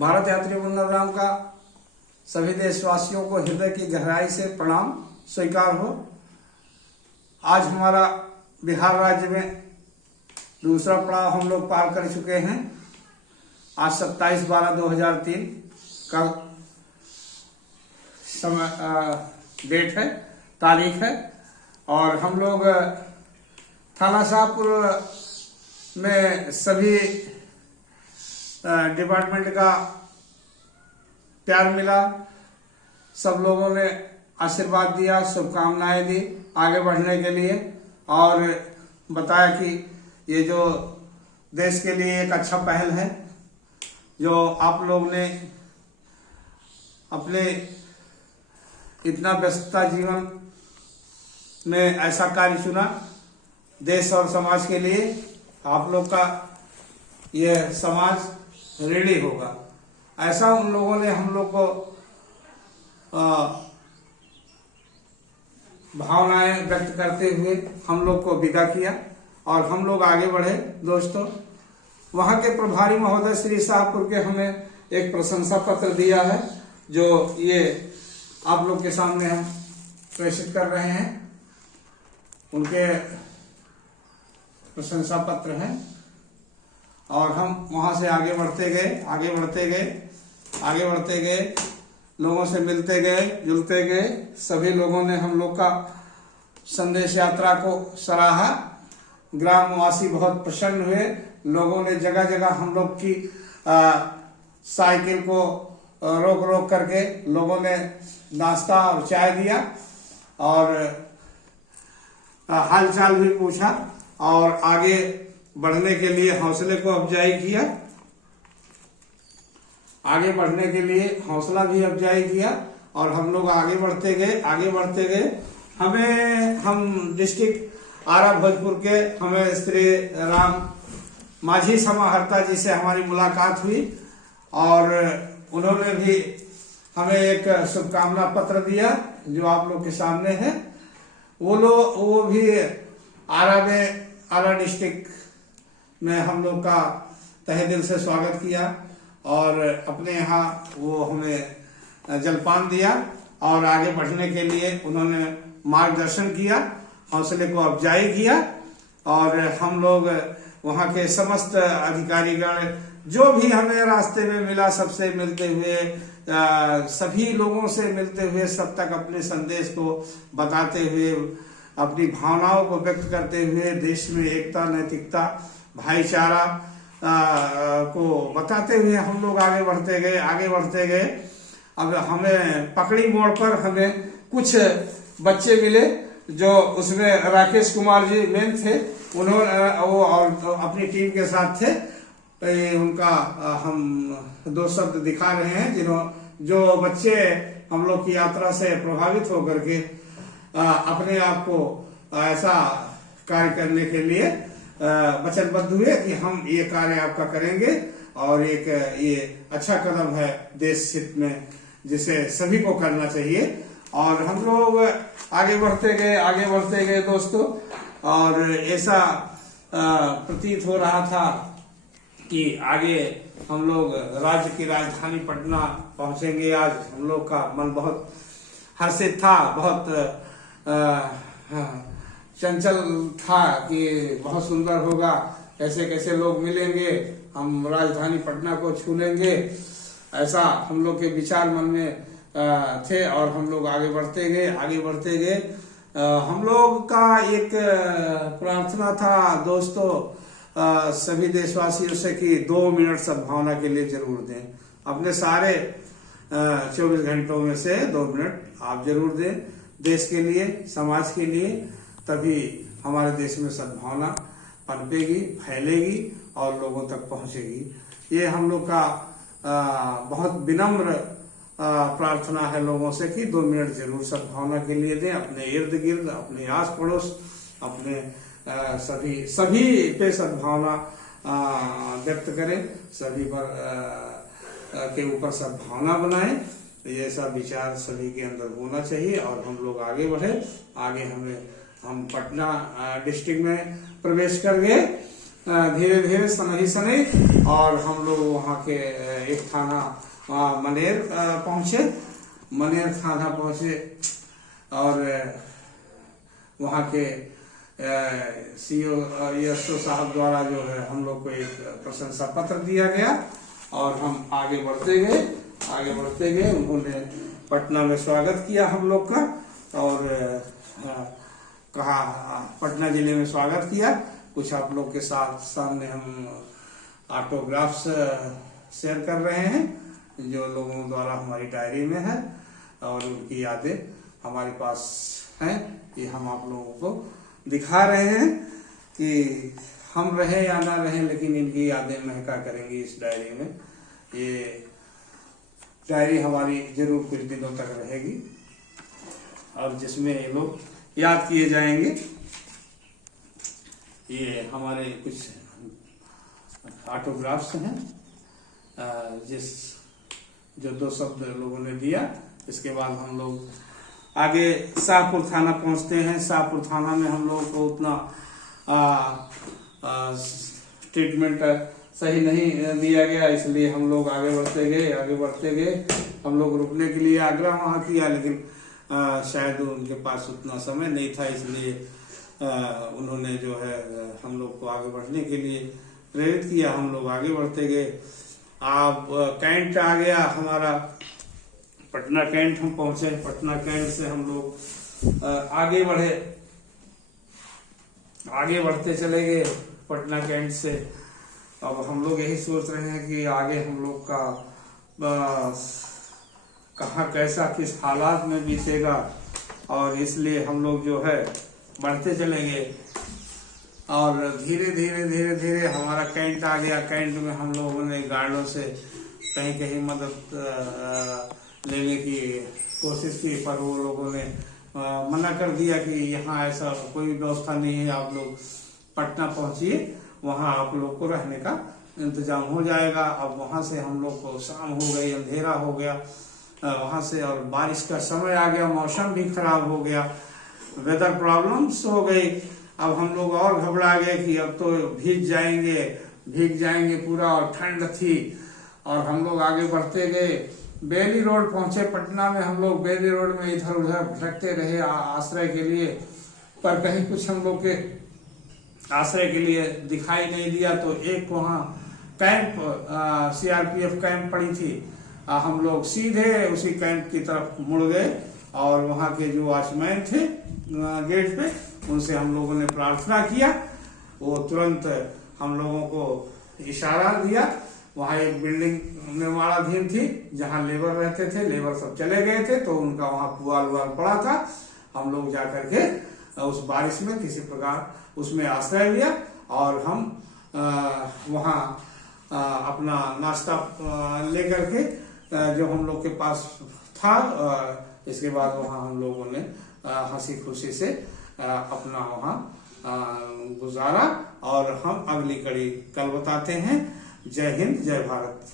भारत यात्री वंदन का सभी देशवासियों को हृदय की गहराई से प्रणाम स्वीकार हो। आज हमारा बिहार राज्य में दूसरा पड़ाव हम लोग पार कर चुके हैं। आज 27/12/2003 का समय डेट है, तारीख है, और हम लोग थाना शाहपुर में सभी डिपार्टमेंट का प्यार मिला। सब लोगों ने आशीर्वाद दिया, शुभकामनाएं दी आगे बढ़ने के लिए, और बताया कि ये जो देश के लिए एक अच्छा पहल है जो आप लोग ने अपने इतना व्यस्तता जीवन में ऐसा कार्य चुना देश और समाज के लिए। आप लोग का यह समाज ऋणी होगा, ऐसा उन लोगों ने हम लोग को भावनाएं व्यक्त करते हुए हम लोग को विदा किया और हम लोग आगे बढ़े। दोस्तों, वहां के प्रभारी महोदय श्री शाहपुर के हमें एक प्रशंसा पत्र दिया है जो ये आप लोग के सामने हम प्रेषित कर रहे हैं। उनके प्रशंसा पत्र हैं और हम वहां से आगे बढ़ते गए, लोगों से मिलते गए, जुलते गए। सभी लोगों ने हम लोग का संदेश यात्रा को सराहा। ग्रामवासी बहुत प्रसन्न हुए। लोगों ने जगह जगह हम लोग की साइकिल को रोक रोक करके लोगों ने नाश्ता और चाय दिया और हालचाल भी पूछा और आगे बढ़ने के लिए हौसले को अफजाई किया। आगे बढ़ने के लिए हौसला भी अफजाई किया और हम लोग आगे बढ़ते गए। हम डिस्ट्रिक्ट आरा भोजपुर के हमें श्री राम माझी समाहर्ता जी से हमारी मुलाकात हुई और उन्होंने भी हमें एक शुभकामना पत्र दिया जो आप लोग के सामने है। वो भी आरा डिस्ट्रिक्ट में हम लोग का तहे दिल से स्वागत किया और अपने यहाँ वो हमें जलपान दिया और आगे बढ़ने के लिए उन्होंने मार्गदर्शन किया, हौसले को अफजाई किया। और हम लोग वहाँ के समस्त अधिकारीगण जो भी हमें रास्ते में मिला, सबसे मिलते हुए, सभी लोगों से मिलते हुए, सब तक अपने संदेश को बताते हुए, अपनी भावनाओं को व्यक्त करते हुए, देश में एकता, नैतिकता, भाईचारा को बताते हुए हम लोग आगे बढ़ते गए। अब हमें पकड़ी मोड़ पर हमें कुछ बच्चे मिले जो उसमें राकेश कुमार जी मेन थे। उन्होंने वो और अपनी टीम के साथ थे। उनका हम दो शब्द दिखा रहे हैं जो बच्चे हम लोग की यात्रा से प्रभावित होकर के अपने आप को ऐसा कार्य करने के लिए वचनबद्ध हुए कि हम ये कार्य आपका करेंगे और एक ये अच्छा कदम है देश हित में जिसे सभी को करना चाहिए। और हम लोग आगे बढ़ते गए दोस्तों, और ऐसा प्रतीत हो रहा था कि आगे हम लोग राज्य की राजधानी पटना पहुंचेंगे। आज हम लोग का मन बहुत हर्षित था, बहुत चंचल था कि बहुत सुंदर होगा, कैसे कैसे लोग मिलेंगे, हम राजधानी पटना को छू लेंगे, ऐसा हम लोग के विचार मन में थे। और हम लोग आगे बढ़ते गए। हम लोग का एक प्रार्थना था दोस्तों सभी देशवासियों से कि 2 मिनट सद्भावना के लिए जरूर दें। अपने सारे 24 घंटों में से 2 मिनट आप जरूर दें देश के लिए, समाज के लिए। तभी हमारे देश में सद्भावना पनपेगी, फैलेगी और लोगों तक पहुंचेगी। ये हम लोग का बहुत विनम्र प्रार्थना है लोगों से कि 2 मिनट जरूर सद्भावना के लिए दें। अपने इर्द गिर्द, अपने आस पड़ोस, अपने सभी पे सद्भावना व्यक्त करें, सभी पर के ऊपर सद्भावना बनाएं। ये सब विचार सभी के अंदर होना चाहिए और हम लोग आगे बढ़े। हम पटना डिस्ट्रिक्ट में प्रवेश कर गए धीरे धीरे सनई सनई और हम लोग वहाँ के एक थाना मनेर पहुँचे। मनेर थाना पहुँचे और वहाँ के सीओ एसओ साहब द्वारा जो है हम लोग को एक प्रशंसा पत्र दिया गया और हम आगे बढ़ते गए। उन्होंने पटना में स्वागत किया हम लोग का और कहा पटना जिले में स्वागत किया। कुछ आप लोग के सामने हम ऑटोग्राफ्स शेयर कर रहे हैं जो लोगों द्वारा हमारी डायरी में है और उनकी यादें हमारे पास हैं कि हम आप लोगों को दिखा रहे हैं कि हम रहे या ना रहे लेकिन इनकी यादें महका करेंगी इस डायरी में। ये डायरी हमारी जरूर कुछ दिनों तक रहेगी और जिसमें ये लोग याद किए जाएंगे। ये हमारे कुछ ऑटोग्राफ्स हैं जो 2 शब्द लोगों ने दिया। इसके बाद हम लोग आगे शाहपुर थाना पहुंचते हैं। शाहपुर थाना में हम लोगों को उतना ट्रीटमेंट सही नहीं दिया गया, इसलिए हम लोग आगे बढ़ते गए। हम लोग रुकने के लिए आग्रह वहाँ किया लेकिन शायद उनके पास उतना समय नहीं था, इसलिए उन्होंने जो है हम लोग को आगे बढ़ने के लिए प्रेरित किया। हम लोग आगे बढ़ते गए। अब कैंट आ गया हमारा, पटना कैंट हम पहुंचे। पटना कैंट से हम लोग आगे बढ़ते चले गए पटना कैंट से। अब हम लोग यही सोच रहे हैं कि आगे हम लोग का कहाँ कैसा किस हालात में बीतेगा और इसलिए हम लोग जो है बढ़ते चले गए और धीरे धीरे हमारा कैंट आ गया। कैंट में हम लोगों ने गार्डों से कहीं मदद लेने की कोशिश की पर वो लोगों ने मना कर दिया कि यहाँ ऐसा कोई व्यवस्था नहीं है, आप लोग पटना पहुँचिए, वहाँ आप लोग को रहने का इंतजाम हो जाएगा। अब वहाँ से हम लोग को शाम हो गई, अंधेरा हो गया वहाँ से और बारिश का समय आ गया, मौसम भी खराब हो गया, वेदर प्रॉब्लम्स हो गई। अब हम लोग और घबरा गए कि अब तो भीग जाएंगे पूरा और ठंड थी और हम लोग आगे बढ़ते गए। बेली रोड पहुंचे पटना में। हम लोग बेली रोड में इधर उधर भटकते रहे आश्रय के लिए, पर कहीं कुछ हम लोग के आश्रय के लिए दिखाई नहीं दिया। तो एक वहाँ कैंप सीआरपीएफ कैंप पड़ी थी, हम लोग सीधे उसी कैंप की तरफ मुड़ गए और वहाँ के जो वॉचमैन थे गेट पे उनसे हम लोगों ने प्रार्थना किया। वो तुरंत हम लोगों को इशारा दिया। वहाँ एक बिल्डिंग निर्माणाधीन थी जहाँ लेबर रहते थे, लेबर सब चले गए थे तो उनका वहाँ पुआल उवाल पड़ा था। हम लोग जा करके उस बारिश में किसी प्रकार उसमें आश्रय लिया और हम वहाँ अपना नाश्ता लेकर के जो हम लोग के पास था, इसके बाद वहाँ हम लोगों ने हंसी खुशी से अपना वहाँ गुजारा और हम अगली कड़ी कल बताते हैं। जय हिंद, जय भारत।